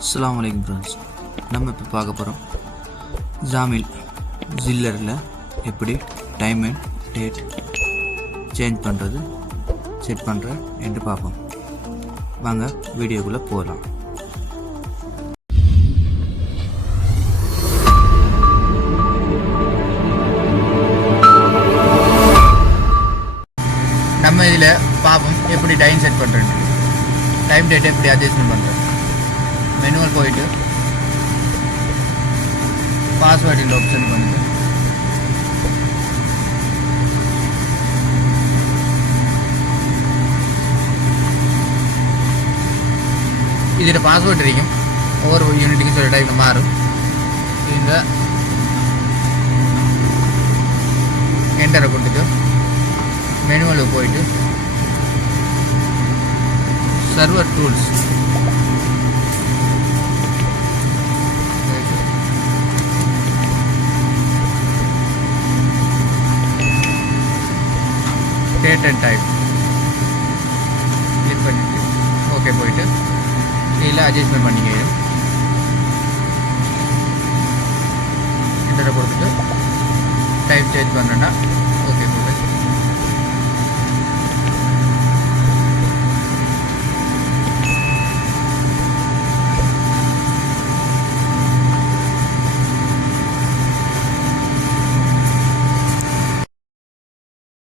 அஸ்ஸலாமு அலைக்கும் ஃப்ரெண்ட்ஸ். நம்ம இப்போ பார்க்க போகிறோம் ஜாமில் ஜில்லரில் எப்படி டைம் அண்ட் டேட் சேஞ்ச் பண்ணுறது செட் பண்ணுற என்று பார்ப்போம். வாங்க வீடியோக்குள்ளே போகலாம். நம்ம இதில் பார்ப்போம் எப்படி டைம் செட் பண்ணுறது, டைம் டேட் எப்படி அட்ஜஸ்ட்மெண்ட் பண்ணுறது. மெனுவல் போயிட்டு பாஸ்வேர்டு இந்த ஆப்ஷன் பண்ணிட்டு இதில் பாஸ்வேர்டு இருக்கும். ஒவ்வொரு யூனிட்டுக்கும் சில டைம் மாறும். இந்த என்டரை கொடுத்துட்டு மெனுவலுக்கு போயிட்டு server tools date and time click பண்ணிட்டு ஓகே போயிட்டு இதில் அட்ஜஸ்ட்மெண்ட் பண்ணிக்கணும். என்டரை கொடுத்துட்டு டைம் சேஞ்ச் பண்ணுறேன்னா